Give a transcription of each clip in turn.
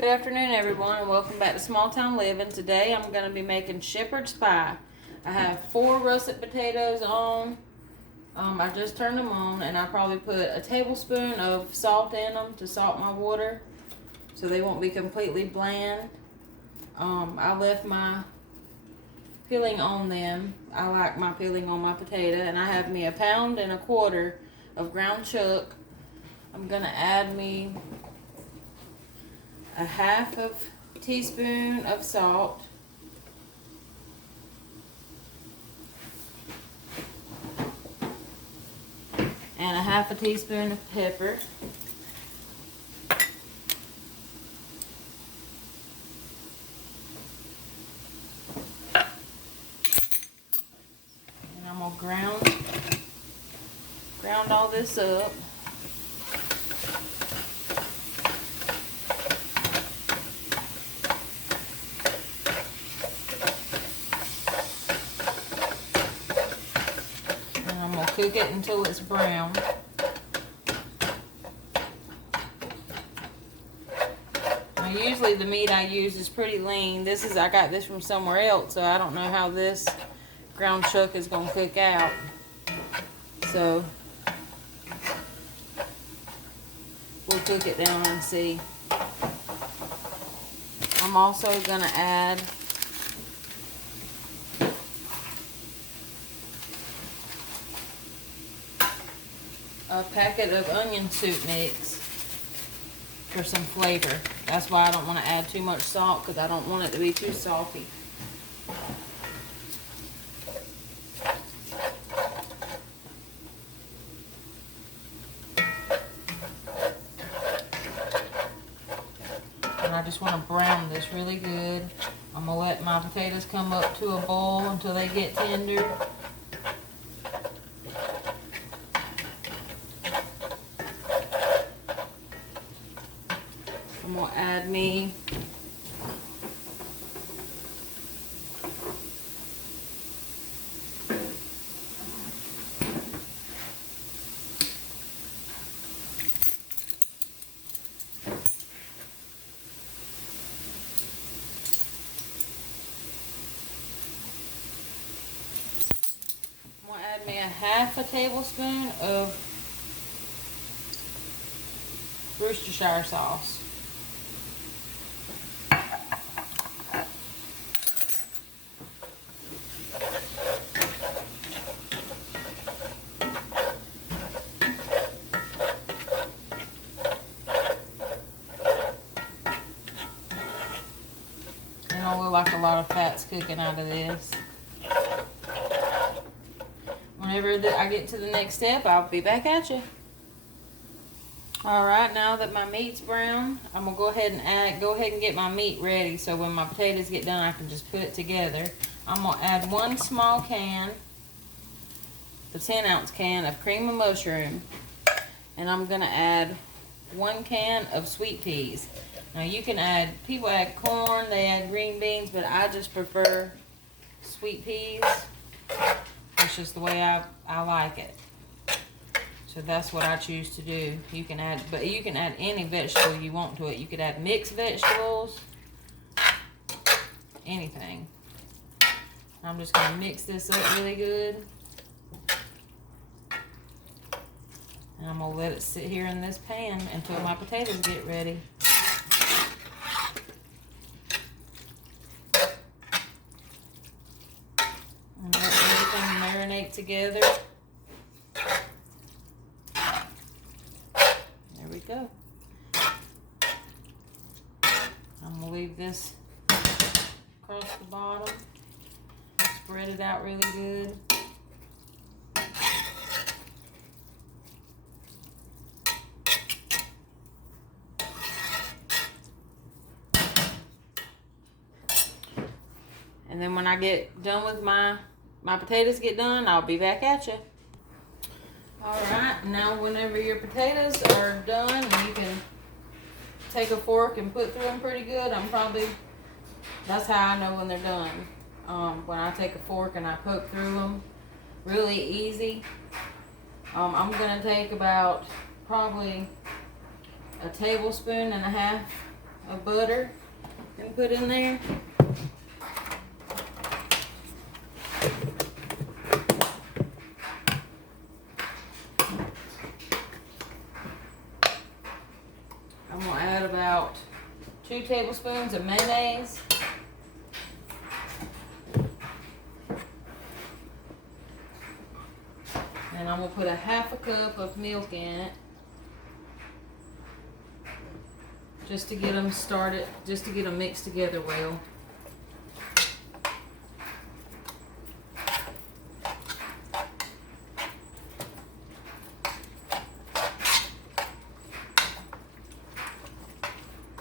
Good afternoon, everyone, and welcome back to Small Town Living. Today I'm going to be making shepherd's pie. I have 4 russet potatoes on. I just turned them on, and I probably put a tablespoon of salt in them to salt my water so they won't be completely bland. I left my peeling on them. I like my peeling on my potato, and I have me 1.25 pounds of ground chuck. I'm going to add me a 1/2 teaspoon of salt, and a 1/2 teaspoon of pepper, and I'm gonna ground all this up. Cook it until it's brown. Now, usually the meat I use is pretty lean. I got this from somewhere else, so I don't know how this ground chuck is gonna cook out. So we'll cook it down and see. I'm also gonna add a packet of onion soup mix for some flavor. That's why I don't want to add too much salt, because I don't want it to be too salty. And I just want to brown this really good. I'm going to let my potatoes come up to a boil until they get tender. I'm going to add me a 1/2 tablespoon of Worcestershire sauce. It don't look like a lot of fat's cooking out of this. Whenever I get to the next step, I'll be back at you. Alright, now that my meat's brown, I'm going to go ahead and get my meat ready, so when my potatoes get done, I can just put it together. I'm going to add 1 small can, the 10-ounce can of cream of mushroom, and I'm going to add 1 can of sweet peas. Now people add corn, they add green beans, but I just prefer sweet peas. It's just the way I like it. So that's what I choose to do. You can add any vegetable you want to it. You could add mixed vegetables, anything. I'm just gonna mix this up really good. And I'm gonna let it sit here in this pan until my potatoes get ready. And let everything marinate together. There we go. I'm gonna leave this across the bottom. Spread it out really good. And then when I get done with my potatoes get done, I'll be back at you. Alright, now whenever your potatoes are done, you can take a fork and put through them pretty good. That's how I know when they're done. When I take a fork and I poke through them really easy. I'm going to take about probably a tablespoon and a half of butter and put in there. I'm going to add about 2 tablespoons of mayonnaise. And I'm going to put a 1/2 cup of milk in it. Just to get them started, just to get them mixed together well.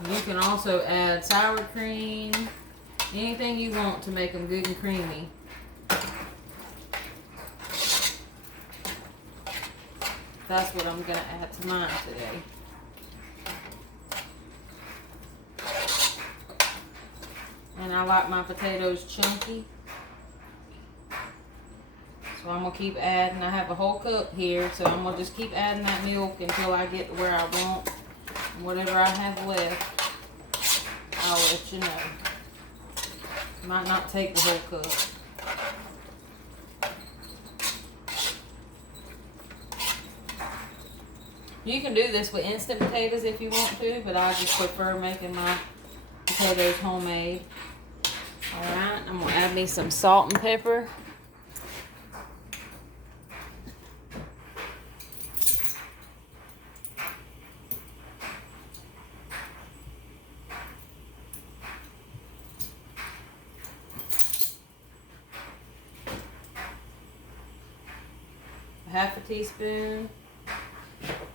You can also add sour cream, anything you want to make them good and creamy. That's what I'm going to add to mine today. And I like my potatoes chunky. So I'm going to keep adding. I have a whole cup here, so I'm going to just keep adding that milk until I get to where I want. And whatever I have left, I'll let you know. Might not take the whole cup. You can do this with instant potatoes if you want to, but I just prefer making my potatoes homemade. Alright, I'm going to add me some salt and pepper. A 1/2 teaspoon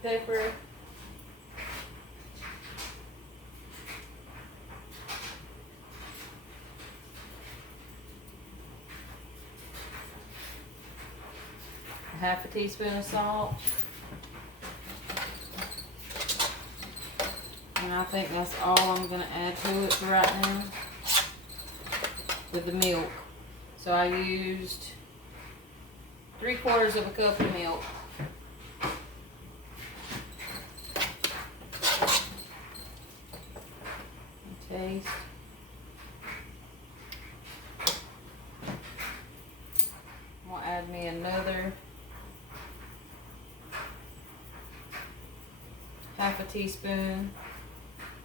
pepper. A 1/2 teaspoon of salt. And I think that's all I'm going to add to it for right now with the milk. So I used 3/4 of a cup of milk. Taste. I'm going to add me another 1/2 teaspoon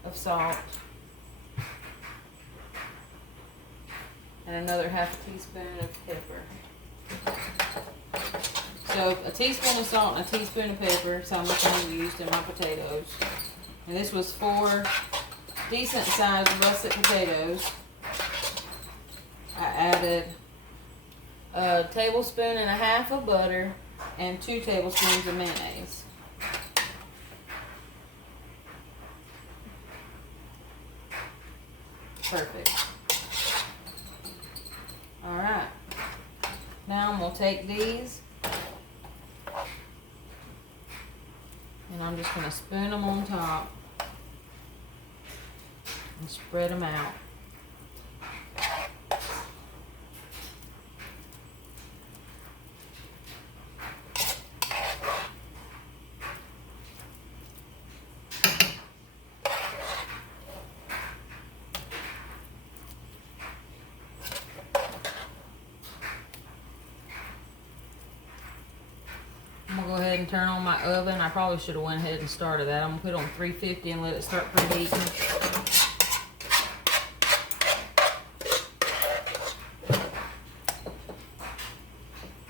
of salt. And another 1/2 teaspoon of pepper. So a teaspoon of salt and a teaspoon of pepper is how much I used in my potatoes. And this was 4 decent sized russet potatoes. I added a 1.5 tablespoons of butter and 2 tablespoons of mayonnaise. Perfect. Alright. Now I'm going to take these and I'm just going to spoon them on top and spread them out. I'm going to go ahead and turn on my oven. I probably should have went ahead and started that. I'm going to put it on 350 and let it start preheating.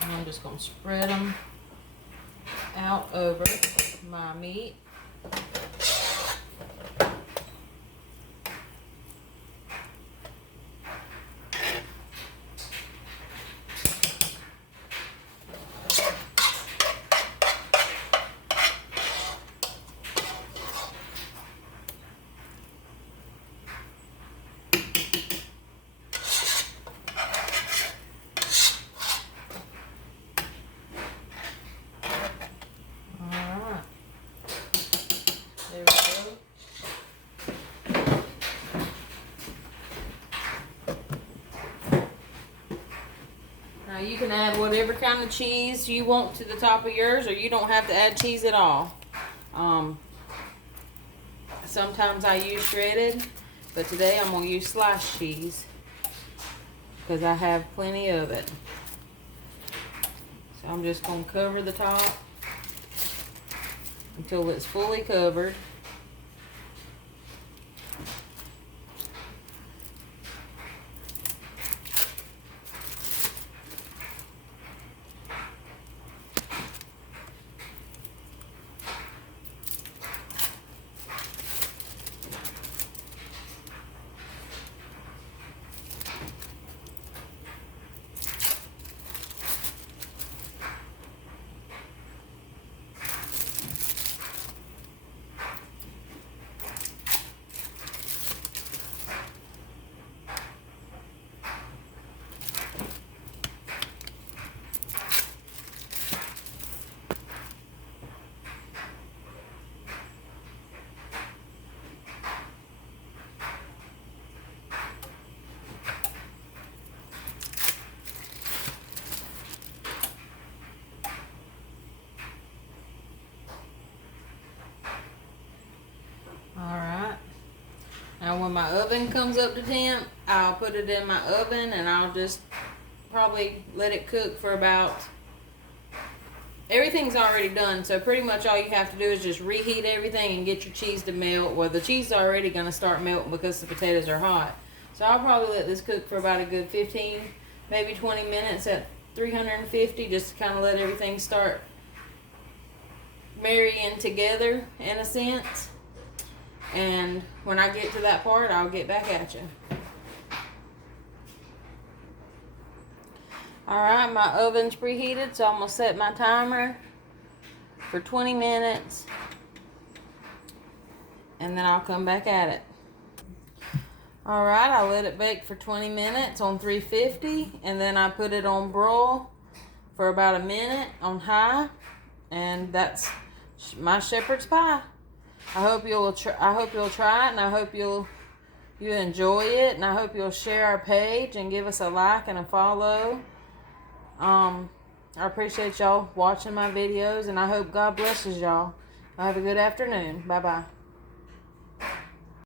And I'm just going to spread them out over my meat. Now you can add whatever kind of cheese you want to the top of yours, or you don't have to add cheese at all. Sometimes I use shredded, but today I'm going to use sliced cheese because I have plenty of it. So I'm just going to cover the top until it's fully covered. Alright. Now when my oven comes up to temp, I'll put it in my oven and I'll just probably let it cook for about... Everything's already done, so pretty much all you have to do is just reheat everything and get your cheese to melt. Well, the cheese is already going to start melting because the potatoes are hot. So I'll probably let this cook for about a good 15, maybe 20 minutes at 350, just to kind of let everything start marrying together in a sense. And when I get to that part, I'll get back at you. Alright, my oven's preheated, so I'm going to set my timer for 20 minutes. And then I'll come back at it. Alright, I let it bake for 20 minutes on 350. And then I put it on broil for about a minute on high. And that's my shepherd's pie. I hope you'll try it, and I hope you enjoy it, and I hope you'll share our page and give us a like and a follow. I appreciate y'all watching my videos, and I hope God blesses y'all. Have a good afternoon. Bye bye.